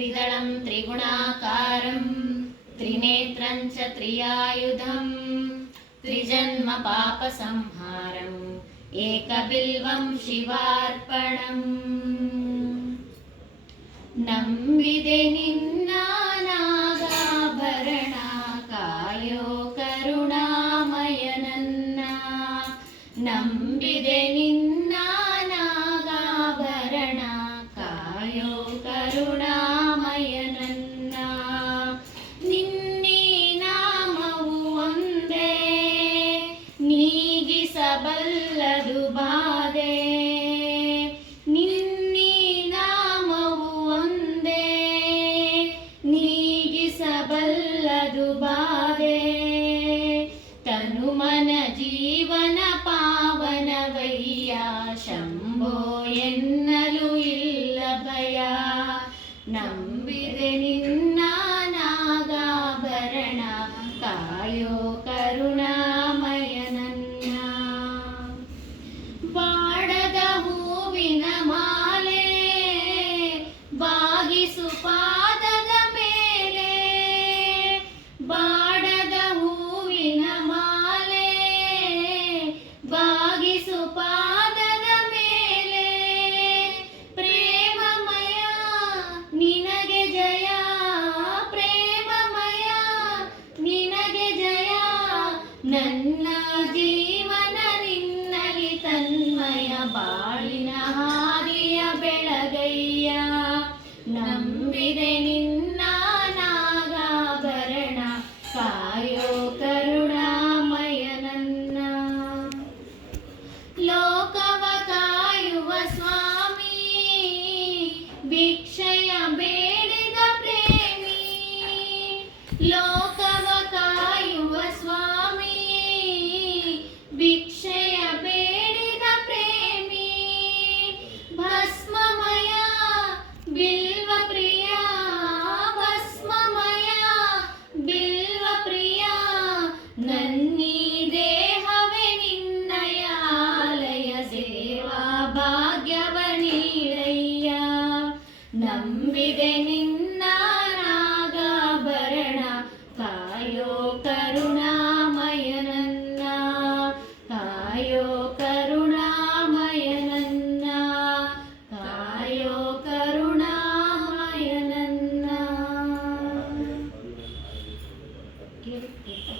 त्रिदलं त्रिगुणाकारं त्रिनेत्रं च त्रियायुधं त्रिजन्म पापसंहारम् एकबिल्वं शिवार्पणम् ನಂಬಿದೆ ನಿನ್ನ ನಾಗಾಭರಣ ಕಾಯೋ ಕರುಣಾಮಯನನ್ನ ನಂಬಿದೆ ನಿನ್ನ ನಾಗಾಭರಣ ಕಾಯೋ ಕರುಣಾಮಯನನ್ನ ನಿನ್ನೆ ನಾಮವು ಒಂದೇ ನೀಗಿಸಬಲ್ಲದು ಬಾಧೆ ನೀಗಿಸಬಲ್ಲದು ಬಾಧೆ ತನುಮನ ಜೀವನ ಪಾವನವಯ್ಯ ಶಂಭೋ ಎನ್ನಲು ಇಲ್ಲ ಭಯ ನಂಬಿದೆ ನಿನ್ನ ನಾಗಾಭರಣ ಕಾಯೋ ಕರುಣಾಮಯನನ್ನ ಬಾಡದ ಹೂವಿನ ಮಾಲೆ ಬಾಗಿಸು ಪಾದದ ಮೇಲೆ ಬಾಡದ ಹೂವಿನ ಮಾಲೆ ಬಾಗಿಸು ಪಾದದ ಮೇಲೆ ಪ್ರೇಮಮಯ ನಿನಗೆ ಜಯ ಪ್ರೇಮಮಯ ನಿನಗೆ ಜಯ ನನ್ನ ಜೀವನ ನಿನ್ನಲಿ ತನ್ಮಯ ಬಾಳಿನ ಹಾದಿಯ ಬೆಳಗಯ್ಯ ನಂಬಿದೆ ನಿನ್ನ ನಾಗಾಭರಣ ಕಾಯೋ ಕರುಣಾಮಯನನ್ನ ಲೋಕವ ಕಾಯುವ ಸ್ವಾಮಿ ಭಿಕ್ಷೆಯ ಬೇಡಿದ ಪ್ರೇಮಿ ಲೋಕವ ಕಾಯುವ ಸ್ವಾಮಿ ಭಿಕ್ಷೆಯ ಬೇಡಿದ ಪ್ರೇಮಿ ಭಸ್ಮಮಯ ಬಿಲ್ವ ಪ್ರಿಯ ಭಸ್ಮಮಯ ಬಿಲ್ವ ಪ್ರಿಯ ನನ್ನೀ ದೇಹವೇ ನಿನ್ನಯ ಆಲಯ ಸೇವಾ ಭಾಗ್ಯವ ನೀಡಯ್ಯ ನಂಬಿದೆ